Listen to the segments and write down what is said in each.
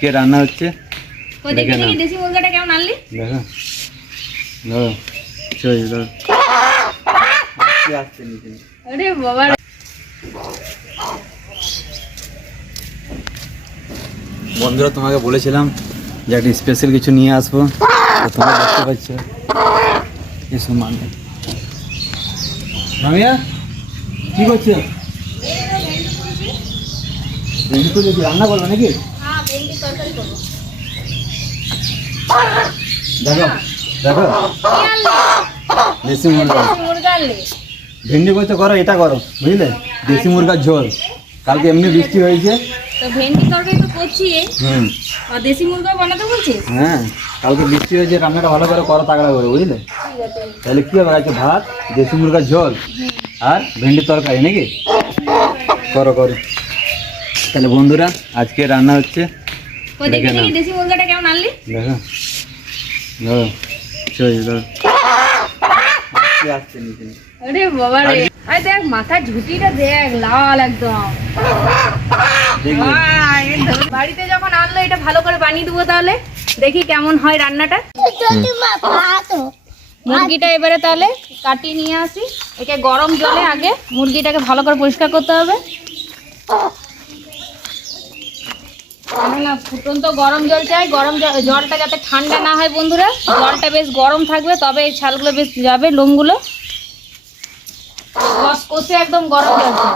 আজকে রান্না হচ্ছে। দেখি দেশি মুরগাটা কেমন আনলি? দেখো দাও চল দাও আস্তে আস্তে নিচে। আরে বাবা, বন্ধুরা তোমাকে বলেছিলাম যে একটা স্পেশাল কিছু নিয়ে আসবো, তো তোমরা দেখতে পাচ্ছ এসব মানে। মামিয়া কি করছো? ভেন্ডি তুলে কি রান্না করবে নাকি? হ্যাঁ, ভেন্ডি তরকারি করব। দেখো দেখো কি আনলি? দেশি মুরগা। দেশি মুরগা আনলি? ভেন্ডি করতে করো, এটা করো বুঝলে, দেশি মুরগার ঝোল। কালকে এমনি বৃষ্টি হয়েছে তো ভেন্ডি তরকারি তো করছি, আর দেশি মুরগা বানাতে বলছিস? হ্যাঁ কালকে বৃষ্টি হয়েছে, রান্নাটা ভালো করে করো তাগড়া করে বুঝলে। ঠিক আছে। তাহলে কি হবে, আছে ভাত, দেশি মুরগার ঝোল আর ভেন্ডির তরকারি নাকি? করো করো। তাহলে বন্ধুরা আজকে রান্না হচ্ছে। দেখি দেশি মুরগাটা কেমন আনলি? দেখো ধরো চল ধরো আস্তে আস্তে নিচে। আরে বাবা রে, আরে দেখ মাথার ঝুঁটিটা দেখ, লাল একদম। বাড়িতে যখন আনলো এটা ভালো করে বানিয়ে দেবো, তাহলে দেখি কেমন হয় রান্নাটা। মুরগিটা এবারে তাহলে কাটিয়ে নিয়ে আসি। একে গরম জলে আগে মুরগিটাকে ভালো করে পরিষ্কার করতে হবে। না, ফুটন্ত গরম জল চাই। গরম জলটা যাতে ঠান্ডা না হয় বন্ধুরা, জলটা বেশ গরম থাকবে, তবে এই ছালগুলো বেশ যাবে, লোমগুলো কষে একদম গরম জল চাই।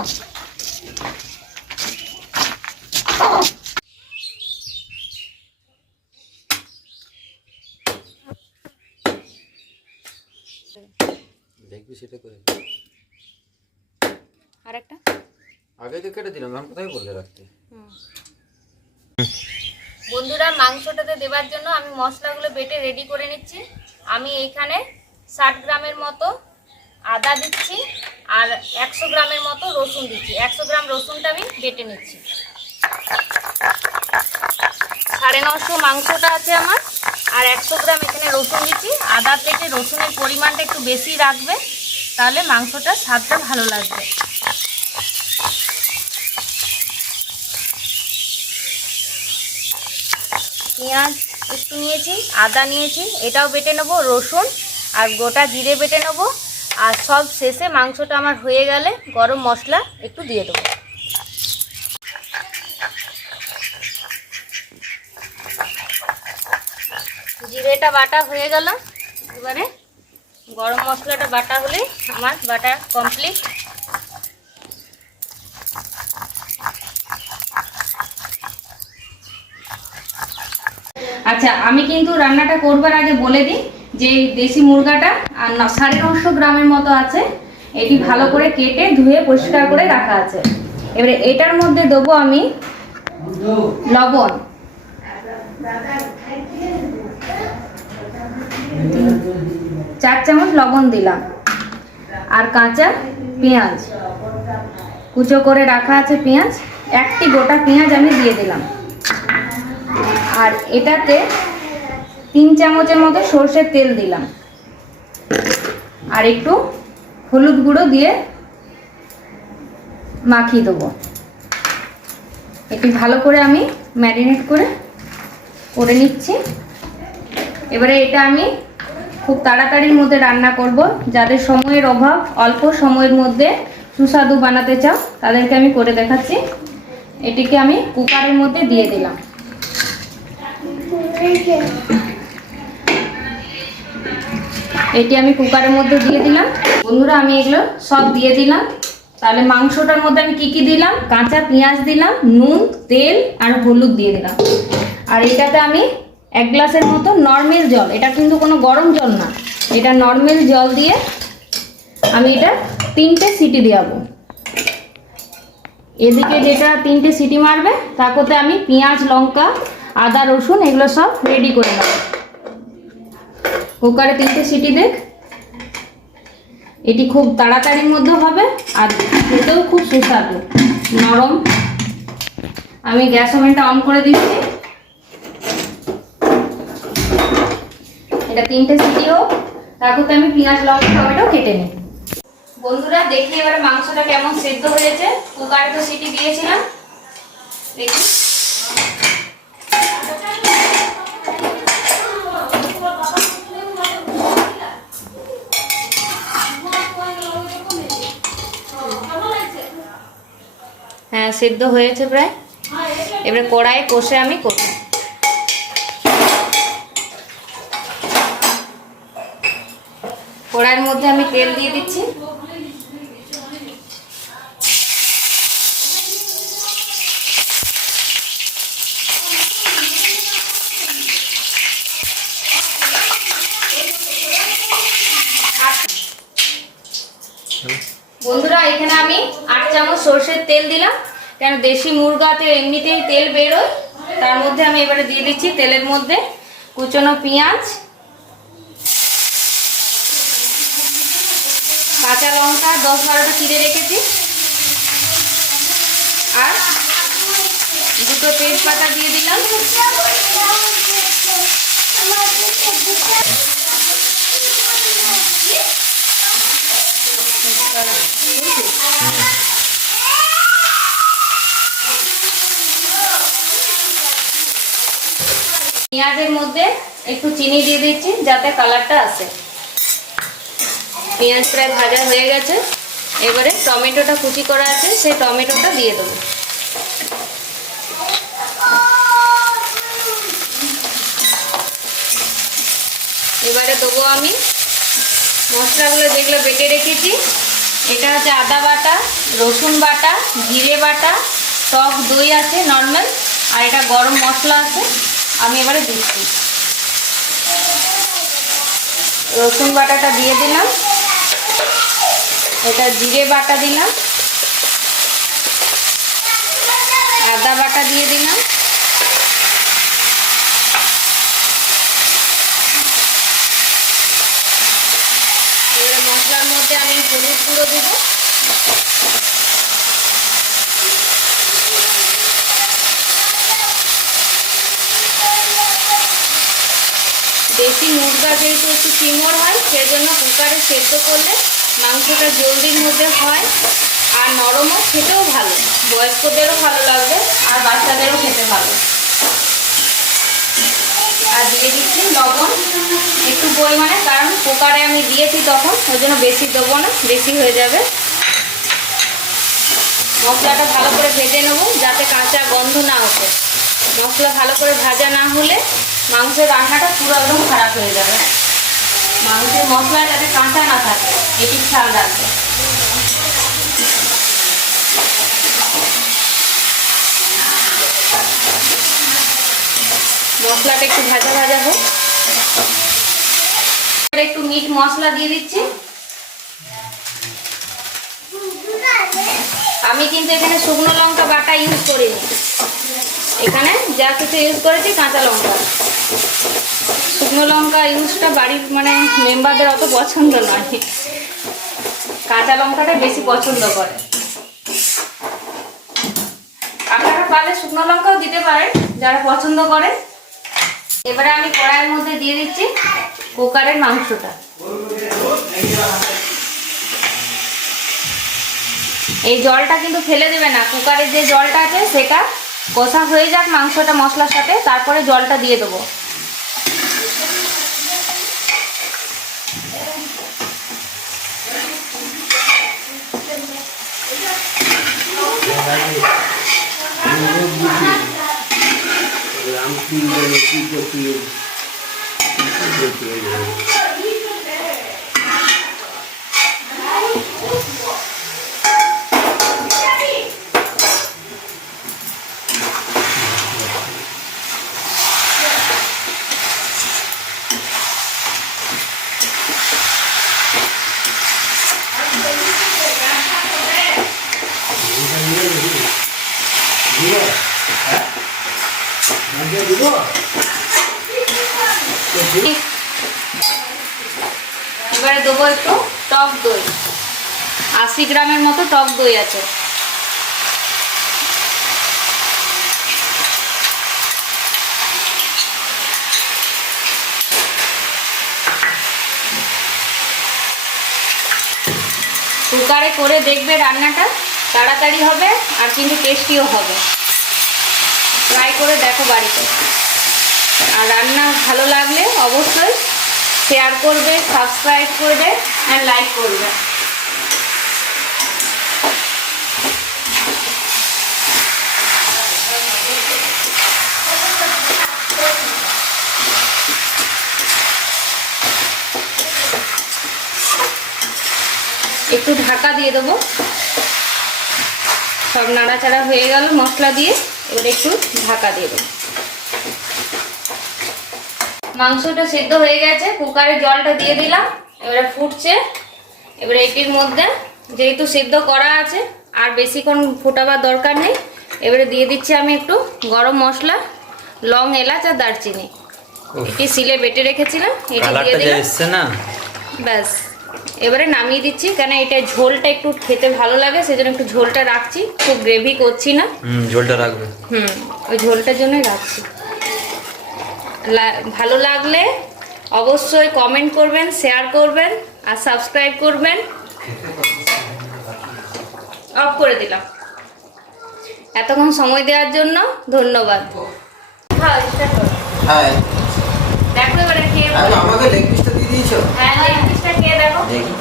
দেখবি সেটা করে আরেকটা আগে তো কেটে দিলাম, আমি কোথায় বলে রাখতে। বন্ধুরা মাংসটাতে দেওয়ার জন্য আমি মশলাগুলো বেটে রেডি করে নিচ্ছি। আমি এইখানে 60 গ্রামের মতো আদা দিচ্ছি আর 100 গ্রামের মতো রসুন দিচ্ছি। 100 গ্রাম রসুনটা আমি বেটে নিচ্ছি। 950 মাংসটা আছে আমার, আর 100 গ্রাম এখানে রসুন দিচ্ছি। আদা থেকে রসুনের পরিমাণটা একটু বেশি রাখবে, তাহলে মাংসটা স্বাদটা ভালো লাগবে। পেঁয়াজ একটু নিয়েছি, আদা নিয়েছি, এটাও বেটে নেবো, রসুন আর গোটা জিরে বেটে নেবো। আর সব শেষে মাংসটা আমার হয়ে গেলে গরম মশলা একটু দিয়ে দেবো। জিরেটা বাটা হয়ে গেল, এবারে গরম মশলাটা বাটা হলে আমার বাটা কমপ্লিট। আচ্ছা, আমি কিন্তু রান্নাটা করবার আগে বলে দিই যে দেশি মুরগাটা আর 950 গ্রামের মতো আছে, এটি ভালো করে কেটে ধুয়ে পরিষ্কার করে রাখা আছে। এবারে এটার মধ্যে দেবো আমি লবণ, 4 চামচ লবণ দিলাম, আর কাঁচা পেঁয়াজ কুচো করে রাখা আছে পেঁয়াজ, একটি গোটা পেঁয়াজ আমি দিয়ে দিলাম। আর এটাতে 3 চামচের মতো সরষের তেল দিলাম, আর একটু হলুদ গুঁড়ো দিয়ে মাখিয়ে দেবো। একটু ভালো করে আমি ম্যারিনেট করে নিচ্ছি। এবারে এটা আমি খুব তাড়াতাড়ির মধ্যে রান্না করব। যাদের সময়ের অভাব, অল্প সময়ের মধ্যে সুস্বাদু বানাতে চাও, তাদেরকে আমি করে দেখাচ্ছি। এটিকে আমি কুকারের মধ্যে দিয়ে দিলাম। এটি আমি কুকারের মধ্যে দিয়ে দিলাম। বন্ধুরা আমি এগুলো সব দিয়ে দিলাম। তাহলে মাংসটার মধ্যে আমি কি দিলাম, কাঁচা পেঁয়াজ দিলাম, নুন, তেল আর হলুদ দিয়ে দিলাম। আর এটাতে আমি 1 গ্লাসের মতো নর্মাল জল, এটা কিন্তু কোনো গরম জল না, এটা নর্মাল জল দিয়ে আমি এটা 3টে সিটি দেবো। এদিকে যেটা 3টে সিটি মারবে, তারপরে আমি পেঁয়াজ, লঙ্কা, আদা, রসুন এগুলো সব রেডি করে নেব। কুকারে 3টে সিটি দেখ, এটি খুব তাড়াতাড়ির মধ্যে হবে আর খেতেও খুব সুস্বাদু, নরম। আমি গ্যাস ওভেনটা অন করে দিচ্ছি। এটা 3টে সিটি হোক, তারপরে আমি পেঁয়াজ, লঙ্কা, টমেটো কেটে নিই। বন্ধুরা দেখি এবারে মাংসটা কেমন সেদ্ধ হয়েছে। কুকারে তো সিটি দিয়েছিলাম, দেখি সেদ্ধ হয়েছে প্রায়। এবারে কড়াইয়ে কষে আমি করব। কড়াইয়ের মধ্যে আমি তেল দিয়ে দিচ্ছি। বন্ধুরা এখানে আমি 8 চামচ সরষের তেল দিলাম, কেন দেশি মুরগাতে এমনিতেই তেল বেরোয়। তার মধ্যে আমি এবারে দিয়ে দিচ্ছি তেলের মধ্যে কুচনো পেঁয়াজ, কাঁচা লঙ্কা 10-12টা চিড়ে রেখেছি, আর 2টো তেজপাতা দিয়ে দিলাম। পেঁয়াজের মধ্যে একটু চিনি দিয়ে দিচ্ছি যাতে কালারটা আসে। পেঁয়াজ প্রায় ভাজা হয়ে গেছে। এবারে টমেটোটা কুচি করা আছে, সেই টমেটোটা দিয়ে দেবো। এবারে দেবো আমি মশলাগুলো যেগুলো বেটে রেখেছি। এটা হচ্ছে আদা বাটা, রসুন বাটা, জিরে বাটা, টক দই আছে নর্মাল, আর এটা গরম মশলা আছে। আমি এবারে দিচ্ছি রসুন বাটাটা দিয়ে দিলাম, এটা জিরে বাটা দিলাম, আদা বাটা দিয়ে দিলাম, এবারে মশলার মধ্যে আমি হলুদ গুঁড়ো দেবো, দেশি মুরগা যেহেতু একটু চিমড় হয়, সেজন্য কুকারে সেদ্ধ করলে মাংসটা জলদির মধ্যে হয়, আর নরমও, খেতেও ভালো, বয়স্কদেরও ভালো লাগবে আর বাচ্চাদেরও খেতে ভালো। আর দিয়ে দিচ্ছি লবণ একটু পরিমাণে, কারণ কুকারে আমি দিয়েছি তখন, ওই জন্য বেশি দেবো না, বেশি হয়ে যাবে। মশলাটা ভালো করে ভেজে নেব যাতে কাঁচা গন্ধ না ওঠে। মশলা ভালো করে ভাজা না হলে মাংসের রান্নাটা পুরো একদম খারাপ হয়ে যাবে। মাংসের মশলা যাতে কাঁচা না থাকে এটি খেয়াল রাখবে। মশলাটা একটু ভাজা ভাজা হোক। একটু মিট মশলা দিয়ে দিচ্ছি। আমি কিন্তু এখানে শুকনো লঙ্কা বাটা ইউজ করিনি, এখানে যা কিছু ইউজ করেছি কাঁচা লঙ্কা। শুকনো লঙ্কা ইউজটা বাড়ির মেম্বারদের অত পছন্দ নয়, কাঁচা লঙ্কাটা বেশি পছন্দ করে। আপনারা পারলে শুকনো লঙ্কাও দিতে পারেন যারা পছন্দ করে। এবারে আমি কড়াইয়ের মধ্যে দিয়ে দিচ্ছি কুকারের মাংসটা। এই জলটা কিন্তু ফেলে দেবে না, কুকারের যে জলটা আছে সেটা কষা হয়ে যাক মাংসটা মশলার সাথে, তারপরে জলটা দিয়ে দেবো। এবারে দেবো একটু টক দই, 80 গ্রামের মতো টক দই আছে। কুকারে করে দেখবে, রান্নাটা তাড়াতাড়ি হবে আর কিন্তু টেস্টিও হবে। ট্রাই করে দেখো বাড়িতে। আর রান্না ভালো লাগলে অবশ্যই শেয়ার করবে, সাবস্ক্রাইব করবে আর লাইক করবে। একটু ঢাকা দিয়ে দেবো। সব নাড়াচাড়া হয়ে গেল মশলা দিয়ে, এবার একটু ঢাকা দিয়ে দেবো। মাংসটা সেদ্ধ হয়ে গেছে, কুকারে জলটা দিয়ে দিলাম, এবারে ফুটছে। এবারে এটির মধ্যে যেহেতু সেদ্ধ করা আছে আর বেশিক্ষণ ফোটাবার দরকার নেই, এবারে দিয়ে দিচ্ছি আমি একটু গরম মশলা, লং, এলাচ আর দারচিনি। এটি সিলে বেটে রেখেছিলাম, এটি দিয়ে দিলাম। না ব্যাস, এবারে নামিয়ে দিচ্ছি, কেন এটা ঝোলটা একটু খেতে ভালো লাগে, সেজন্য একটু ঝোলটা রাখছি, খুব গ্রেভি করছি না। ঝোলটা রাখবে। ওই ঝোলটার জন্যই রাখছি। ভালো লাগলে অবশ্যই কমেন্ট করবেন, শেয়ার করবেন আর সাবস্ক্রাইব করবেন। অফ করে দিলাম। এতক্ষণ সময় দেওয়ার জন্য ধন্যবাদ। খাও, start করো। হ্যাঁ দেখো এবারে খেয়ে বলো। আমাকে লেগ পিসটা দিয়ে দিয়েছো? হ্যাঁ, লেগ পিসটা খেয়ে দেখো, দেখি।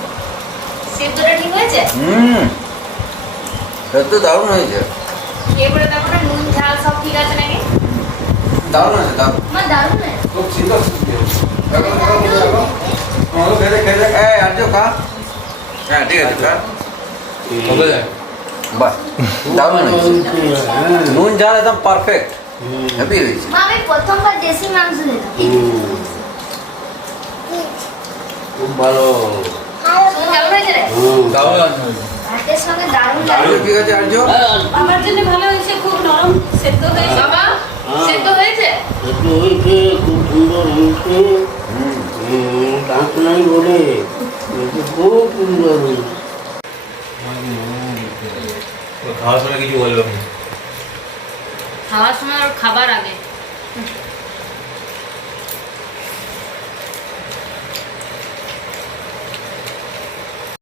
সেদ্ধটা ঠিক হয়েছে? সেদ্ধ দারুণ হয়েছে। খেয়ে বলে দেখো না, নুন ঝাল সব ঠিক আছে নাকি? দারুণ আছে, দারুণ। আমার দারুণ হয়েছে। খুব সুন্দর দেখো আমাকে খেয়ে দেখ। এই আর্য খা। হ্যাঁ ঠিক আছে, খা। হবে দেখ। বাহ, দারুণ হয়েছে। নুন ঝাল একদম পারফেক্ট, হ্যাপি হয়েছে। আমি প্রথমবার দেশি মাংস দিলাম। খুব ভালো। নুন কেমন হয়েছে রে? দারুণ আছে। ভাতের সঙ্গে দারুণ আর্য লাগে। ঠিক আছে আর্য? আমার জন্য ভালো হয়েছে, খুব নরম সেদ্ধ হয়েছে। বাবা, সেদ্ধ হয়েছে? একটু হয়েছে, খুব সুন্দর হয়েছে। ডান্স নাই বলে খুব সুন্দর হয়েছে। খাওয়ার সময় কিছু বলবে না। খাওয়ার সময় আর খাবার আগে।